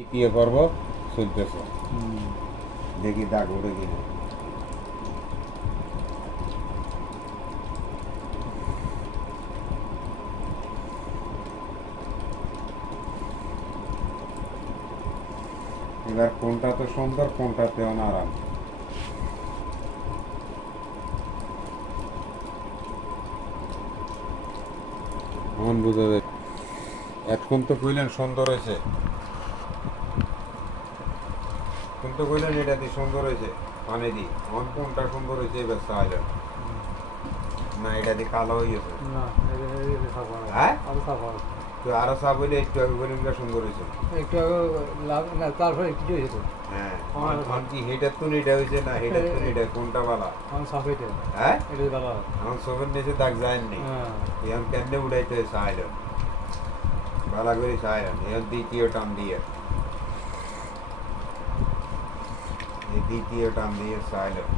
তৃতীয় পর্ব চলতেছে দেখি দাগ উঠে কিনা। এবার কোনটা তো সুন্দর কোনটাতে আরাম। মন বুঝা যায় এখন তো কইলেন সুন্দর হয়েছে। এখন তো কইলেন এটা দিয়ে সুন্দর হয়েছে। পানি দি এখন কোনটা সুন্দর হয়েছে এবার চাইলেন না এটা দিয়ে কালো হয়ে গেছে। হ্যাঁ? তো আরও চা বলে একটু আগে বললেন সুন্দর হয়েছে। একটু আগে লাভ- না, তারপরে কিছু হয়েছে হ্যাঁ আমার কি হেটার তো এটা হয়েছে না হেটার তো এটা? কোনটা বালা আমার সাফ এটা। হ্যাঁ? এটা হয়। এখন সবের নিচে দাগ যায়নি হ্যাঁ। এখন কেমনে উড়াইতে চাইলেন ভালো করে চাইলেন এখন দ্বিতীয় টান দিয়ে। এই দ্বিতীয় টান দিয়ে চাইলেন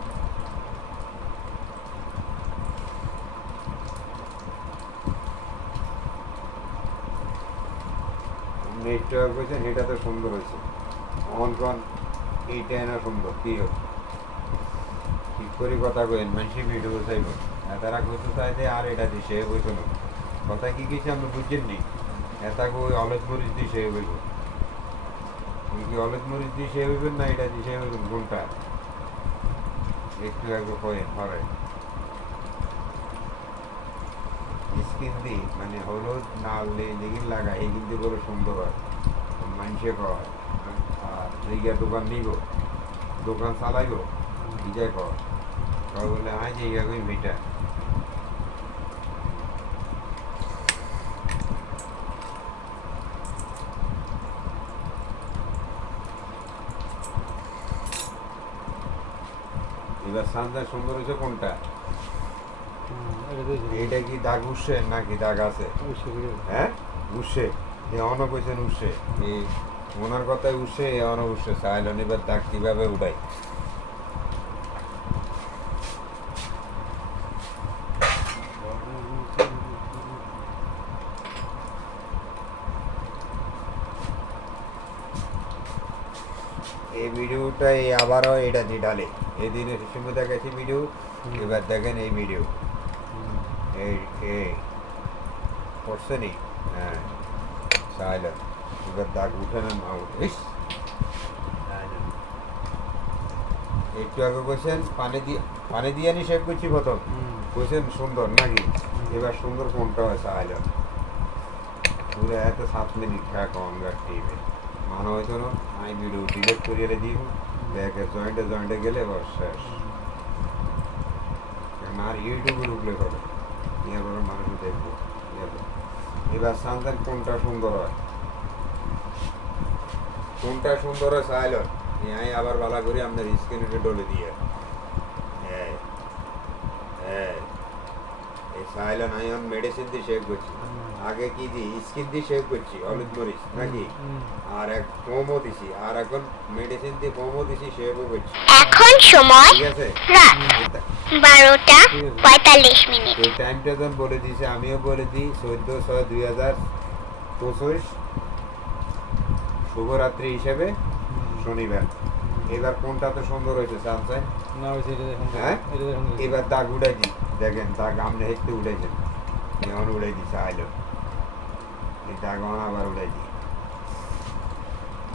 নেটটা কইছেন এটা তো সুন্দর হয়েছে। অনকন এইটা না সুন্দর, কি হোক। ঠিক করে কথা কইন মানুষ ভিডিও চাইব তারা কইতে চাইতে আর এটা দিছে বইতো না। কথা কি কিছু আপনি বুঝছেন নি এটাকে ওই অলেজ মরিচ সে হইব কি অলেজ মরিচ দিয়ে সে হইবেন না, এটা দিয়ে সে হইবেন কোনটা একটু একবার কয়েন হবে স্কিন দি মানে হলুদ নাল দিয়ে যেগুলো লাগা, এই কিন্তু বলে সুন্দর হয়। মানুষে কয় আর জায়গা দোকান নিব দোকান চালাইব কয় কয় বলে হ্যাঁ জায়গা কই মিটা এবার সানজান সুন্দর হয়েছে কোনটা? এটা কি দাগ উঠছে নাকি দাগ আছে? হ্যাঁ? উঠছে এ অন হয়েছেন উঠছে এই ওনার কথায় উঠছে এ অন উঠছে সাইলন এবার দাগ কীভাবে উঠাই? ভিডিওটা এই আবারও এটা দিয়ে ঢালে এই দিনের সময় দেখাচ্ছি ভিডিও এবার দেখেন এই ভিডিও। এই এই পড়ছে নি হ্যাঁ সাইলেন্ট এবার দাগ উঠে না না উঠে একটু আগে বলছেন পানি দিয়ে পানি দিয়ে নি শেখ করছি প্রথম। বলছেন সুন্দর নাকি? এবার সুন্দর কোনটা হয় সাইলেন্ট পুরো এত সাত মিনিট খেয়া কম গাছ টিভি। মনে হয়তো না। আমি ভিডিও ডিলেট করিয়ে দিই ব্যাগের জয়েন্টে জয়েন্টে গেলে এবার শেষ আর ইউটিউবে ঢুকলে হবে ইয়ে করে মানুষ দেখব এবার সান্তান কোনটা সুন্দর হয় কোনটা সুন্দর হয় সাইলন আমি আবার বালা করি আপনার স্ক্রিনে ডলে দিয়ে এই, এই, এই সাইলন আমি মেডিসিন দিয়ে শেভ করছি আগে কি দিই? স্কিন দিয়ে শেভ করছি হলুদ মরিচ নাকি? আর এক ফোমও দিছি আর এখন মেডিসিন দিয়ে ফোমও দিছি শেভও করছি। এখন সময় ঠিক আছে? বারোটা পঁয়তাল্লিশ মিনিট। এই টাইমটা যখন বলে দিয়েছে আমিও বলে দিই চোদ্দ ছয় দুই হাজার পঁচিশ শুভরাত্রি হিসেবে শনিবার। এবার কোনটা তো সুন্দর হয়েছে সানসাইন? না, ওই যে এটা হ্যাঁ? এবার দাগ উড়াই দিই দেখেন দাগ আমনে হেঁটে উড়াইছেন এমন উড়াই দিছে আইলো। এই আবার উড়াই দিই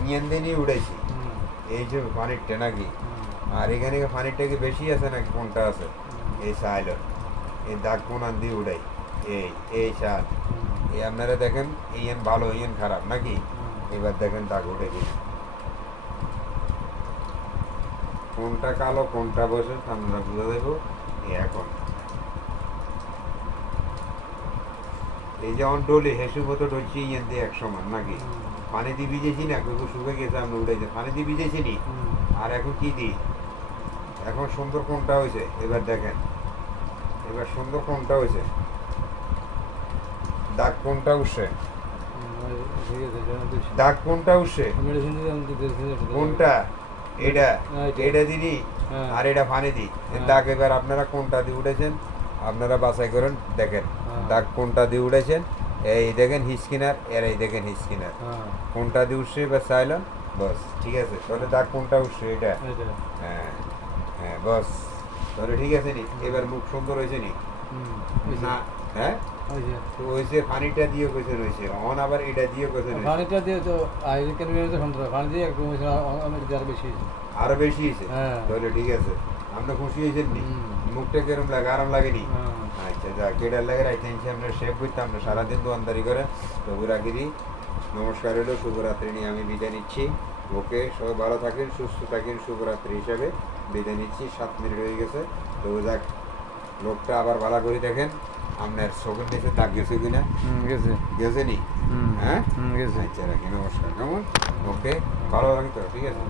নিয়েন দিনই উড়াইছি। এই যে পানিরটা নাকি? আর এখানে পানিরটা কি বেশি আছে নাকি কোনটা আছে? এই সাইলন এই দাগ কোনান দিয়ে উড়াই। এই এই সার এই আপনারা দেখেন ইয়েন ভালো ইয়েন খারাপ নাকি? এবার দেখেন দাগ উঠে দিন কোনটা কালো কোনটা বসে আপনারা বুঝে দেবো এই এখন। এই যেমন ডলি হেসু মতো ডলছি ইয়েন দিয়ে এক সমান নাকি পানি দিয়ে ভিজেছি না কেউ শুকে গেছে আমরা উঠেছে পানি দিয়ে ভিজেছি নি আর এখন কি দিই এখন সুন্দর কোনটা হয়েছে এবার দেখেন এবার সুন্দর কোনটা হয়েছে দাগ কোনটা উঠছে। দাগ কোনটা উঠছে কোনটা এটা এটা। দিদি হ্যাঁ। আর এটা পানি দি হ্যাঁ। দাগ এবার আপনারা কোনটা দিয়ে উঠেছেন আপনারা বাছাই করেন দেখেন। দাগ কোনটা দিয়ে উঠেছেন এই দেখেন হিসকিনার এর এই দেখেন হিসকিনার হ্যাঁ, কোনটা দিয়ে উঠছে এবার চাইলাম বস ঠিক আছে তাহলে দাগ কোনটা উঠছে এটা? হ্যাঁ হ্যাঁ বস তাহলে ঠিক আছে নি? এবার মুখ সুন্দর হয়েছে নি? না হ্যাঁ? পানিটা দিয়ে কইছে রয়েছে অন আবার এটা দিয়ে কইছে রয়েছে। পানিটা দিয়ে তো আগে বেরোতে সুন্দর পানি দিয়ে একটু অনেক যার বেশি আরও বেশি হয়েছে? হ্যাঁ। তাহলে ঠিক আছে আমরা খুশি হয়েছেন। মুখটা কেরম লাগে আরাম লাগেনি? আচ্ছা যা কেডার লাগে এসে আমরা শেভ করতাম আমরা সারাদিন দোকানদারি করে তবুরাগিরি নমস্কার হলো শুভরাত্রি নিয়ে আমি বিদায় নিচ্ছি। ওকে সবাই ভালো থাকেন সুস্থ থাকেন শুভরাত্রি হিসাবে বিদায় নিচ্ছি। সাত মিনিট হয়ে গেছে। তো যাক লোকটা আবার ভালো করে দেখেন। আপনার চোখের নিচে দাগ গেছে কিনা? গেছে। গেছে নি? হ্যাঁ? গেছে। আচ্ছা রাখি নমস্কার। কেমন? ওকে ভালো লাগে তো ঠিক আছে।